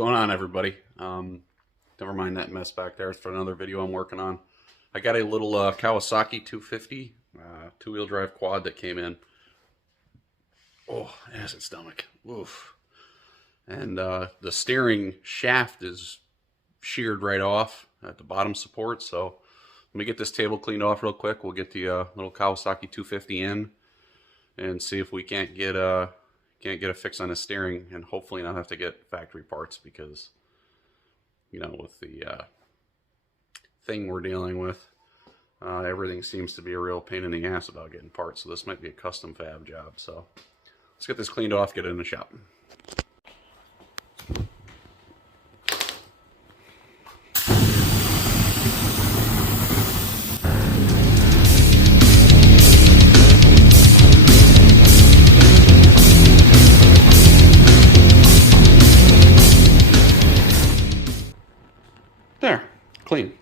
going on, everybody? Never mind that mess back there. It's for another video I'm working on. I got a little Kawasaki 250 two-wheel drive quad that came in. Oh, acid stomach. Oof. And the steering shaft is sheared right off at the bottom support. So let me get this table cleaned off real quick. We'll get the little Kawasaki 250 in and see if we can't get a fix on the steering, and hopefully not have to get factory parts, because you know, with the thing we're dealing with, everything seems to be a real pain in the ass about getting parts. So this might be a custom fab job. So let's get this cleaned off, get it in the shop. There, clean.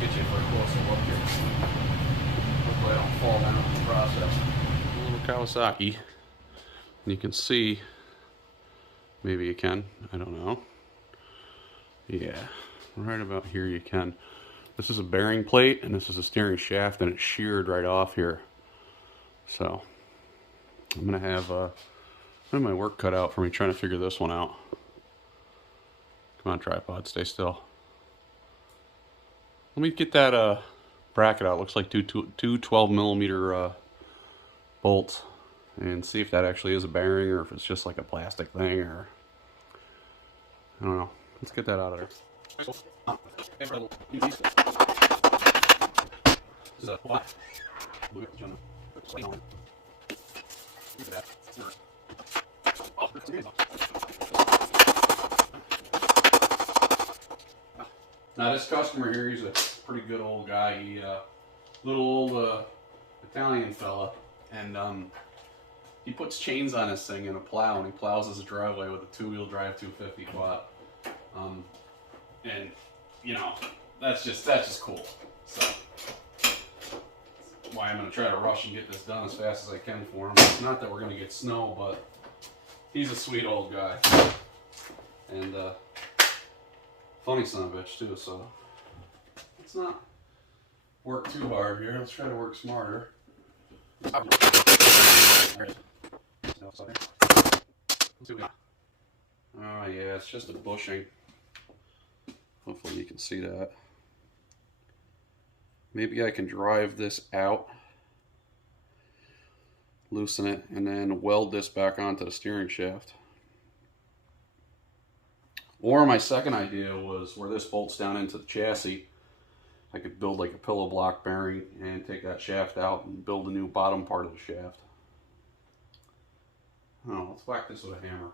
Get you for a closer look here. Hopefully I don't fall down in the process. A little Kawasaki. And you can see, maybe you can, I don't know. Yeah, right about here you can. This is a bearing plate and this is a steering shaft, and it's sheared right off here. So I'm gonna have my work cut out for me trying to figure this one out. Come on, tripod, stay still. Let me get that bracket out. Looks like two 12mm bolts, and see if that actually is a bearing or if it's just like a plastic thing, or I don't know. Let's get that out of there. Now this customer here, he's a pretty good old guy. He little old Italian fella, and he puts chains on his thing in a plow, and he plows his driveway with a two-wheel drive 250 quad. And you know, that's just cool. So that's why I'm gonna try to rush and get this done as fast as I can for him. It's not that we're gonna get snow, but he's a sweet old guy, and funny son of a bitch too. So let's not work too hard here. Let's try to work smarter. Oh yeah, it's just a bushing. Hopefully you can see that. Maybe I can drive this out, loosen it, and then weld this back onto the steering shaft. Or my second idea was, where this bolts down into the chassis, I could build like a pillow block bearing and take that shaft out and build a new bottom part of the shaft. Oh, let's whack this with a hammer.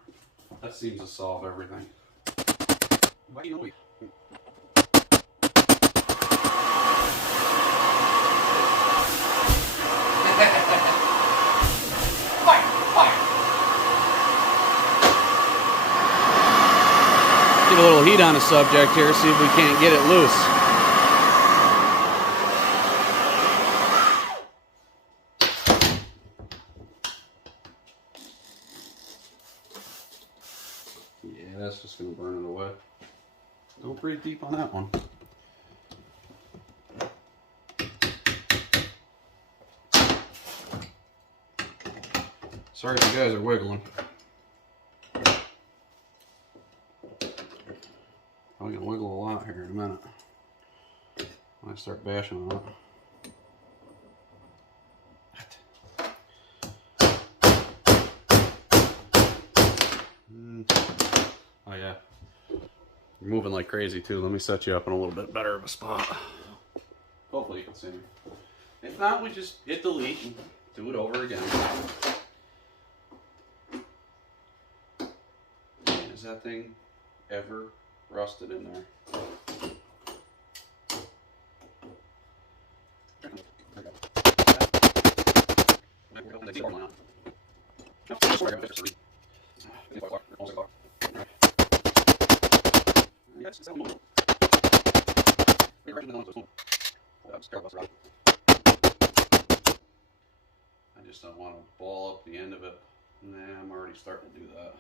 That seems to solve everything. Get a little heat on the subject here, see if we can't get it loose. Yeah, that's just going to burn it away. Don't breathe deep on that one. Sorry if you guys are wiggling. Probably gonna wiggle a lot here in a minute when I start bashing on it. You're moving like crazy too. Let me set you up in a little bit better of a spot. Hopefully you can see me. If not, we just hit delete and do it over again. Is that thing ever rusted in there? I just don't want to ball up the end of it. Nah, I'm already starting to do that.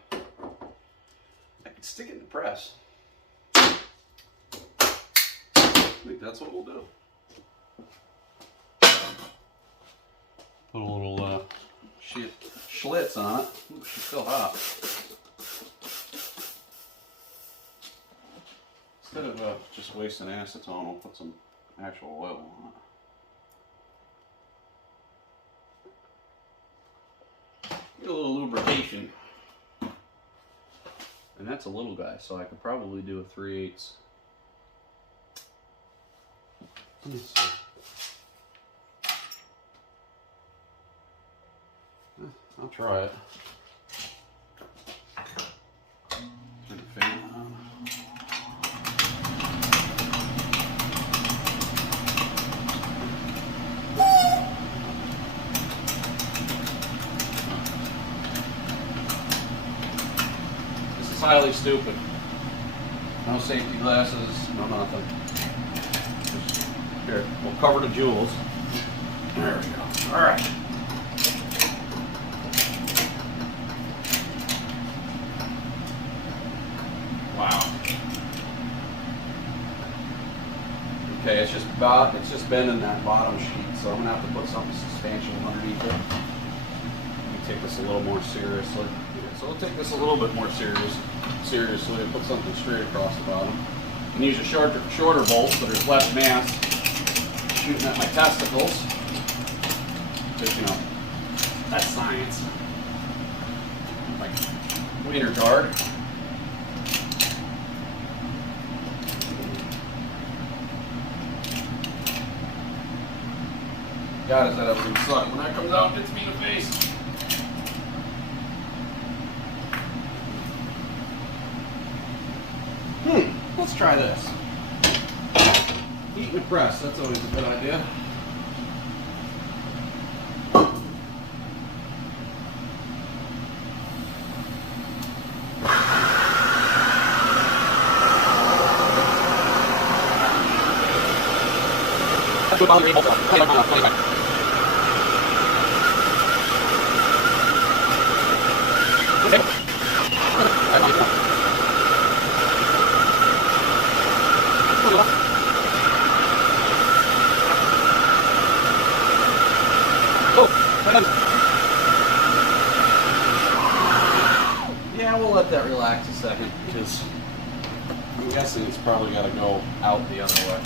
I could stick it in the press. I think that's what we'll do. Put a little schlitz on it. Ooh, she's still hot. Instead of just wasting acetone, we'll put some actual oil on it. Get a little lubrication. And that's a little guy, so I could probably do a 3/8. Let me see. I'll try it. Turn the fan on. This is highly stupid. No safety glasses, no nothing. Just, here, we'll cover the jewels. There we go. All right. Wow. Okay, it's just bending that bottom sheet, so I'm gonna have to put something substantial underneath it. Let me take this a little more seriously. So we'll take this a little bit more seriously and put something straight across the bottom. And use a shorter bolt so there's less mass shooting at my testicles. Because, you know, that's science. Like wiener guard. God, is that ever gonna suck? When that comes out, it hits me in the face. Let's try this. Heat in the press, that's always a good idea. Yeah, we'll let that relax a second because I'm guessing it's probably got to go out the other way.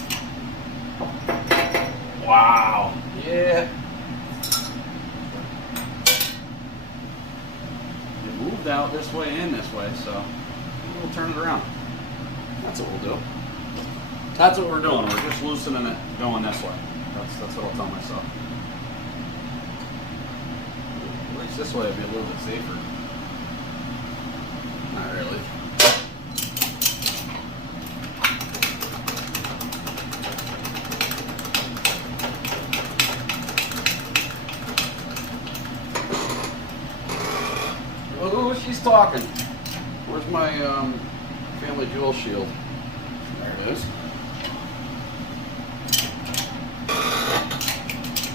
Wow. Yeah. It moved out this way and this way, so we'll turn it around. That's what we'll do. That's what we're doing. We're just loosening it going this way. That's what I'll tell myself. At least this way it'd be a little bit safer. Not really. Oh, she's talking. Where's my family jewel shield? There it is.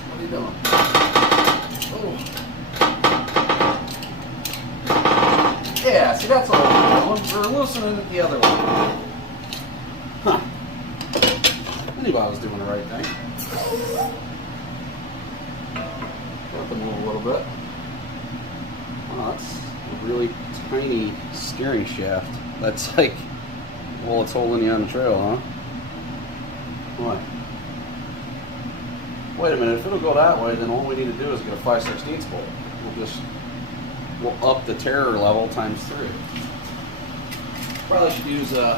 What are you doing? Oh. Yeah, see, that's what we're loosening it the other way. Huh. I knew I was doing the right thing. Got to move a little bit. Oh, that's a really tiny steering shaft. That's like, well, it's holding you on the trail, huh? What? Wait a minute, if it'll go that way, then all we need to do is get a 5/16 bolt. We'll up the terror level ×3. Probably should use a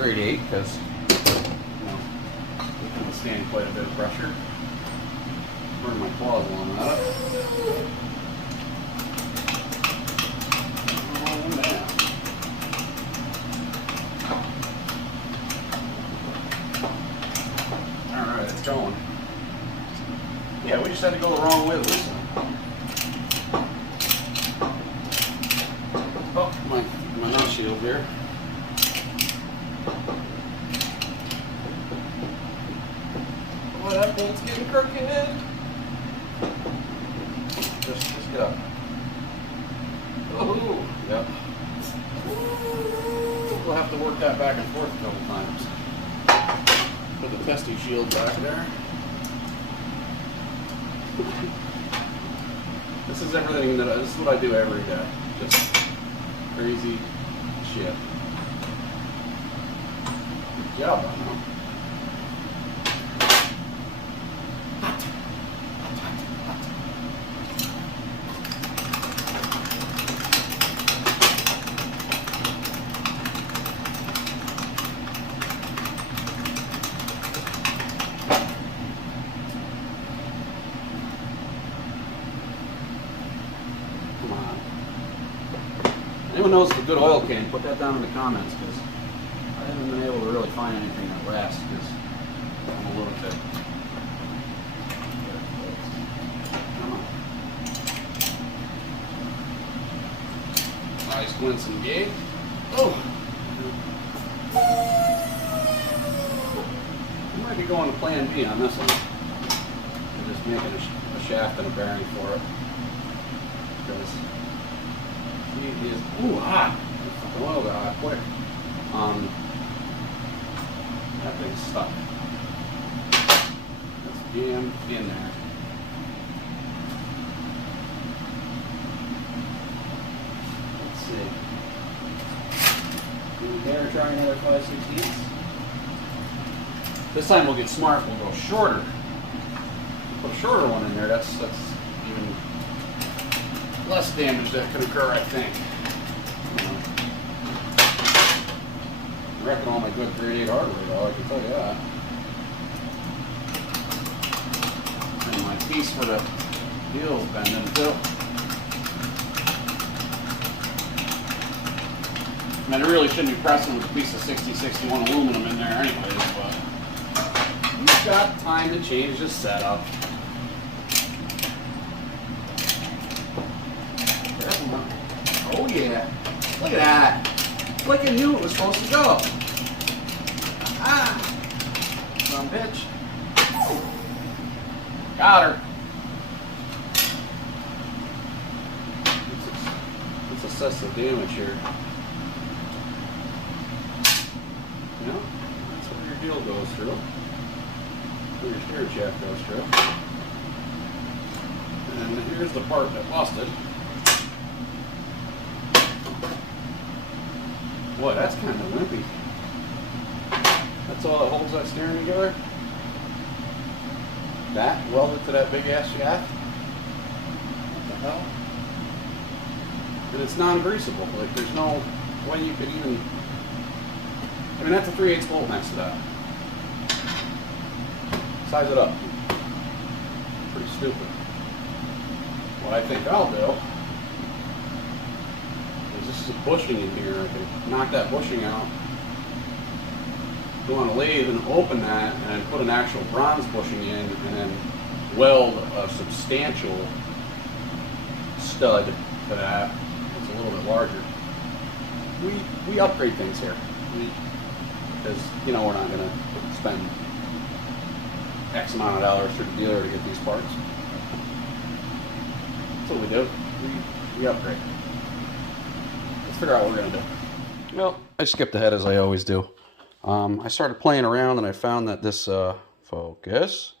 grade 8 because it can withstand quite a bit of pressure. Burn my claws along that. Oh man. Alright, it's going. Yeah, we just had to go the wrong way with this one. Oh, my nut shield here. Oh, that bolt's getting crooked. Just get up. Oh, yep. We'll have to work that back and forth a couple times. Put the testing shield back there. This is everything this is what I do every day. Just crazy shit. Good job, I know. Anyone knows a good oil can, put that down in the comments, because I haven't been able to really find anything that lasts, because I'm a little bit. Come on. Nice Winston gate. Oh! I might be going to plan B on this one. I'm just making a shaft and a bearing for it. Because it is, ooh, hot. The oil got hot quick. That thing's stuck. That's jammed in there. Let's see. There, try another 5/16. This time we'll get smart. We'll go shorter. Put a shorter one in there. That's even less damage that could occur, I think. I'm wrecking all my good grade 8 hardware, though, I can tell you that. And my piece for the wheel's bending too. I mean, I really shouldn't be pressing with a piece of 6061 aluminum in there anyways, but you've got time to change the setup. Oh yeah, look at that. Like I knew it was supposed to go. Ah, some bitch. Got her. Let's assess the damage here. You know, that's where your deal goes through. Where your steering shaft goes through. And here's the part that busted. Boy, that's kind of wimpy. That's all that holds that steering together? That welded to that big ass shaft? What the hell? And it's non-greasable. Like, there's no way you could even... I mean, that's a 3/8 bolt next to that. Size it up. Pretty stupid. What I think I'll do... This is a bushing in here. I can knock that bushing out, go on a lathe and open that, and put an actual bronze bushing in, and then weld a substantial stud to that. It's a little bit larger. We upgrade things here, because you know we're not going to spend X amount of dollars to the dealer to get these parts. That's what we do. We upgrade. Figure out what we're going to do. Well, I skipped ahead as I always do. I started playing around and I found that this focus.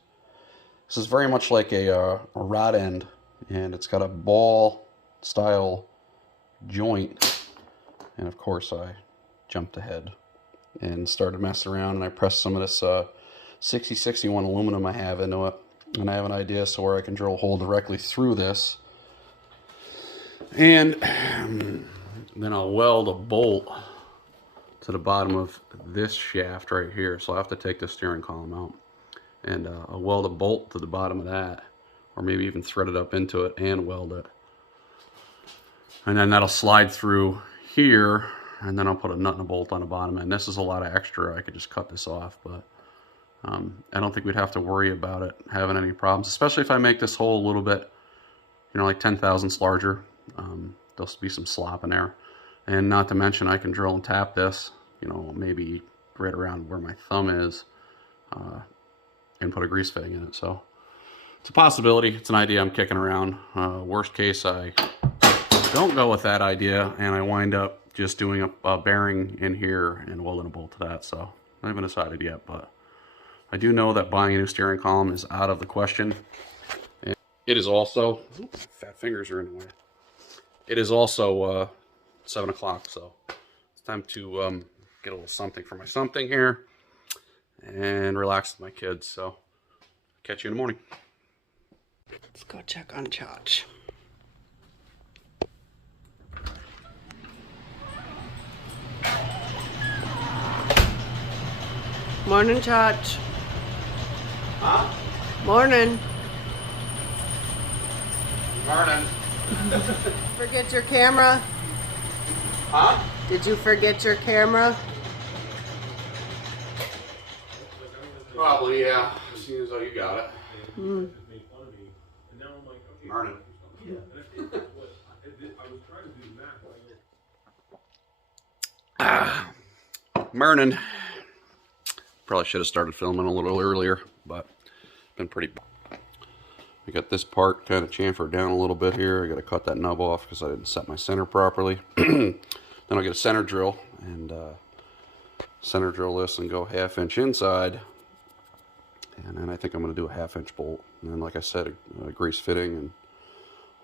This is very much like a rod end, and it's got a ball style joint. And of course I jumped ahead and started messing around, and I pressed some of this 6061 aluminum I have into it, and I have an idea so where I can drill a hole directly through this. And then I'll weld a bolt to the bottom of this shaft right here. So I'll have to take the steering column out and I'll weld a bolt to the bottom of that, or maybe even thread it up into it and weld it. And then that'll slide through here, and then I'll put a nut and a bolt on the bottom. And this is a lot of extra. I could just cut this off, but I don't think we'd have to worry about it having any problems, especially if I make this hole a little bit, you know, like 10 thousandths larger. There'll be some slop in there. And not to mention, I can drill and tap this, you know, maybe right around where my thumb is, and put a grease fitting in it. So it's a possibility. It's an idea I'm kicking around. Worst case, I don't go with that idea, and I wind up just doing a bearing in here and welding a bolt to that. So I haven't decided yet, but I do know that buying a new steering column is out of the question. And it is also, fat fingers are in the way. It is also 7 o'clock, so it's time to get a little something for my something here and relax with my kids. So catch you in the morning. Let's go check on Chach. Morning, Chach. Huh? Morning. Morning. Forget your camera? Huh? Did you forget your camera? Probably, yeah. Seeing as though you got it. Morning. Morning. Probably should have started filming a little earlier, but it's been pretty. I got this part kind of chamfered down a little bit here. I got to cut that nub off because I didn't set my center properly. Then I'll get a center drill and center drill this and go 1/2 inch inside. And then I think I'm going to do a 1/2 inch bolt. And then, like I said, a grease fitting and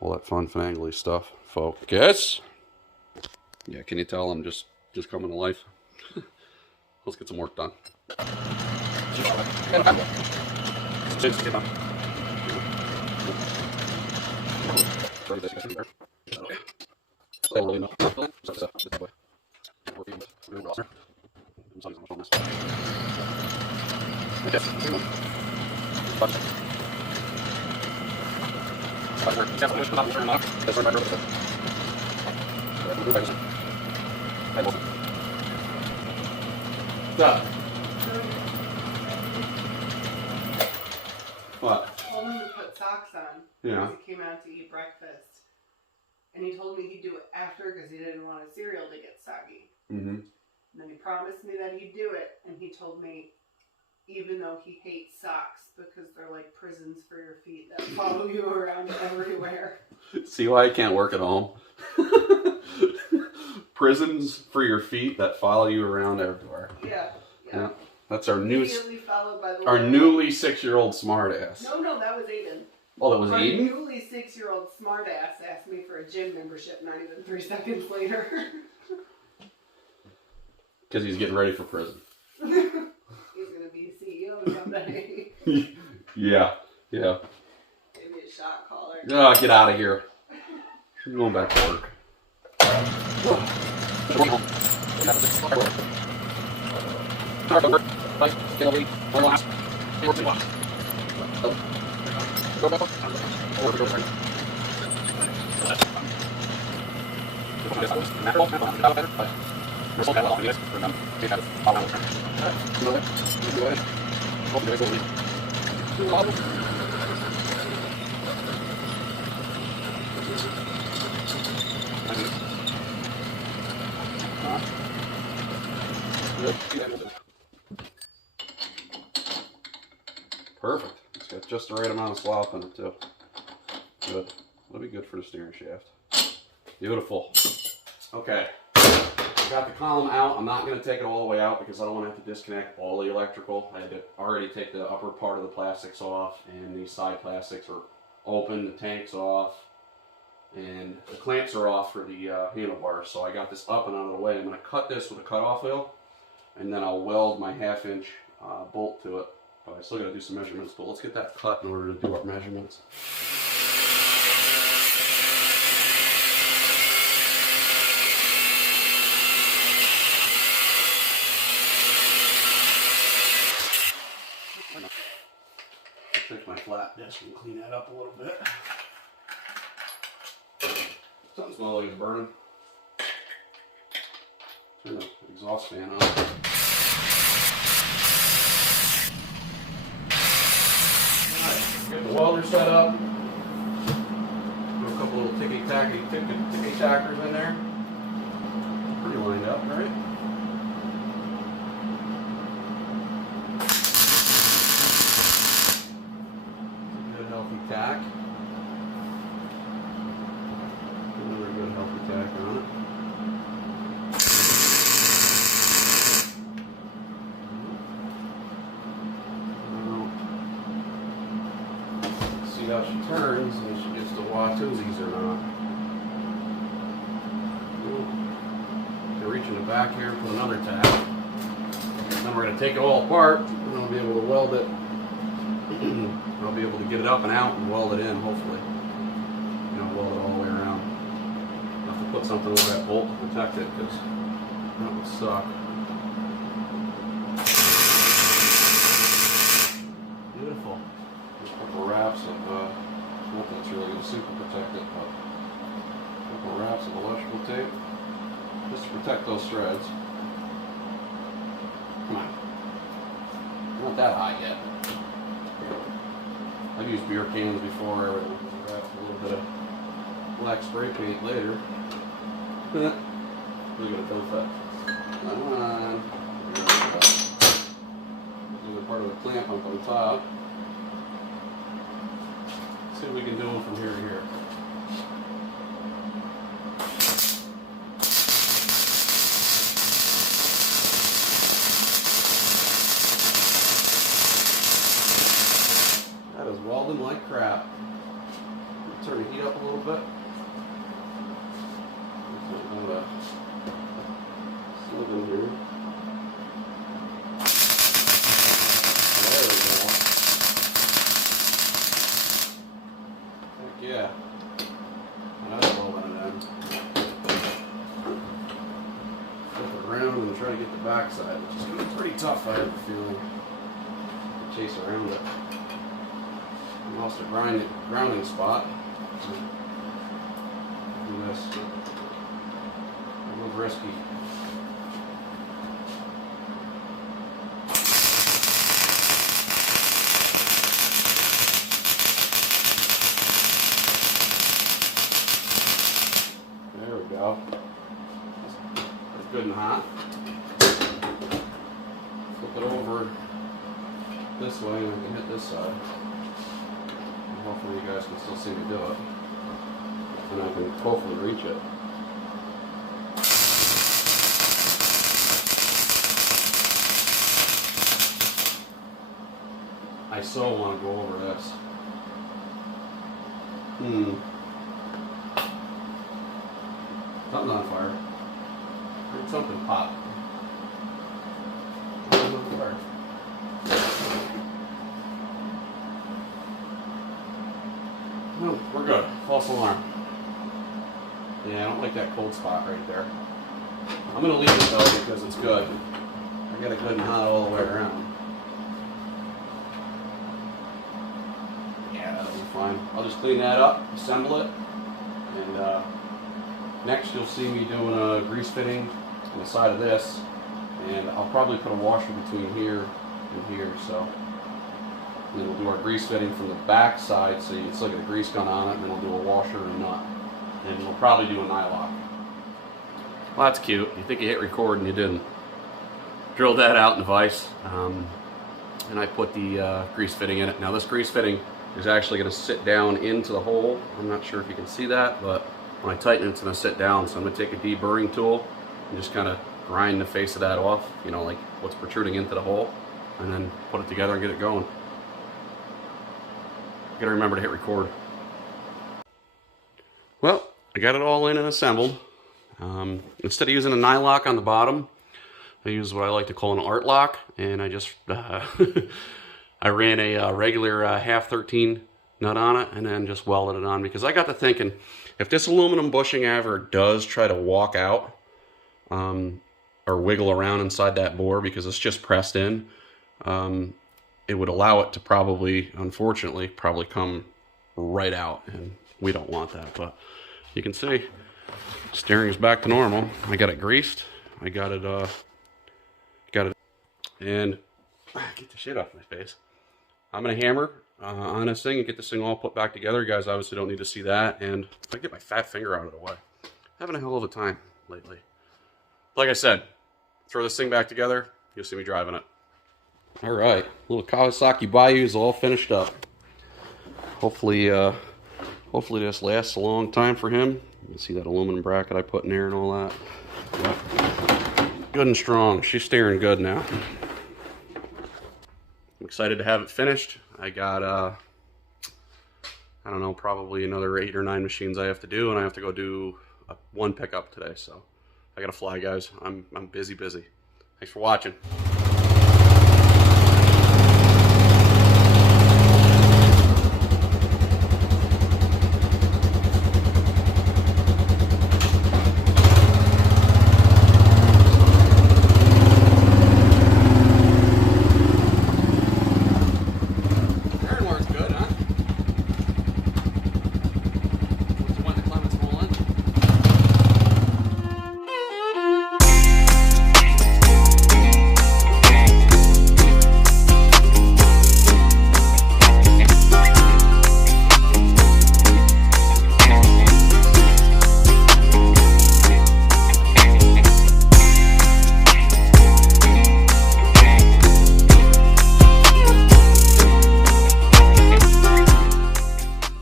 all that fun finagly stuff. Focus. Yeah, can you tell I'm just coming to life? Let's get some work done. What? I told him to put socks on. Yeah. Because he came out to eat breakfast. And he told me he'd do it after because he didn't want his cereal to get soggy. Mm-hmm. And then he promised me that he'd do it. And he told me, even though he hates socks because they're like prisons for your feet that follow you around everywhere. See why I can't work at home? Prisons for your feet that follow you around everywhere. Yeah. Yeah. That's our new, Followed by the our newly 6-year-old smartass. No, that was Aiden. Oh, that was Our Aiden? newly 6-year-old smartass asked me for a gym membership not even 3 seconds later. Because he's getting ready for prison. He's going to be CEO someday. Yeah. Maybe a shot caller. Oh, get out of here. I'm going back to work. Perfect. It's got just the right amount of slop in it too. Good. That'll be good for the steering shaft. Beautiful. Okay. Got the column out. I'm not going to take it all the way out because I don't want to have to disconnect all the electrical. I had to already take the upper part of the plastics off, and these side plastics are open, the tank's off, and the clamps are off for the handlebars. So I got this up and out of the way. I'm going to cut this with a cutoff wheel, and then I'll weld my 1/2 inch bolt to it. But I still got to do some measurements, but let's get that cut in order to do our measurements. flat disc and clean that up a little bit. Something smells like it's burning. Turn the exhaust fan on. Alright, get the welder set up. Put a couple little ticky tackers in there. Pretty lined up, right? Good healthy tack. Another good healthy tack on it. See how she turns when she gets the Watuzis or not. To reach in the back here and put another tack. Then we're going to take it all apart and I'll be able to weld it. I'll be able to get it up and out and weld it in, hopefully. You know, weld it all the way around. I'll have to put something over that bolt to protect it because that would suck. Beautiful. There's a couple wraps of, not that's really going to super protect it, but a couple wraps of electrical tape just to protect those threads. Come on. Not that hot yet. I've used beer cans before. I would wrap a little bit of black spray paint later. Look at it go fast. Come on. There's a part of the clamp up on top. Let's see if we can do them from here to here. That is welding like crap. Turn the heat up a little bit. Slip in here. There we go. Heck yeah. Now that's welding it in. Flip it around and try to get the back side, which is going to be pretty tough, I have a feeling. Chase around it. Lost a grounding spot. Do this. A little risky. There we go. That's good and hot. Flip it over this way and I can hit this side. Hopefully you guys can still see me do it. And I can hopefully reach it. I so want to go over this. Something's on fire. Heard something pop. Something's on fire. No, we're good. False alarm. Yeah, I don't like that cold spot right there. I'm going to leave it though because it's good. I got it good and hot all the way around. Yeah, that'll be fine. I'll just clean that up, assemble it, and next you'll see me doing a grease fitting on the side of this, and I'll probably put a washer between here and here, so. And then we'll do our grease fitting from the back side, so you can still get a grease gun on it, and then we'll do a washer and nut. And we'll probably do a nylock. Well, that's cute. You think you hit record and you didn't. Drilled that out in the vise, and I put the grease fitting in it. Now this grease fitting is actually going to sit down into the hole. I'm not sure if you can see that, but when I tighten it, it's going to sit down. So I'm going to take a deburring tool and just kind of grind the face of that off, you know, like what's protruding into the hole, and then put it together and get it going. You gotta remember to hit record. Well, I got it all in and assembled. Instead of using a nylock on the bottom, I use what I like to call an art lock, and I just I ran a regular half 13 nut on it and then just welded it on, because I got to thinking, if this aluminum bushing ever does try to walk out or wiggle around inside that bore because it's just pressed in, it would allow it to probably, unfortunately, probably come right out, and we don't want that. But you can see steering is back to normal. I got it greased. I got it and get the shit off my face. I'm gonna hammer on this thing and get this thing all put back together. You guys obviously don't need to see that, and if I get my fat finger out of the way, having a hell of a time lately. Like I said, throw this thing back together, you'll see me driving it. All right, little Kawasaki Bayou is all finished up. Hopefully this lasts a long time for him. You can see that aluminum bracket I put in there and all that. But good and strong. She's steering good now. I'm excited to have it finished. I got I don't know, probably another 8 or 9 machines I have to do, and I have to go do one pickup today. So I gotta fly, guys. I'm busy. Thanks for watching.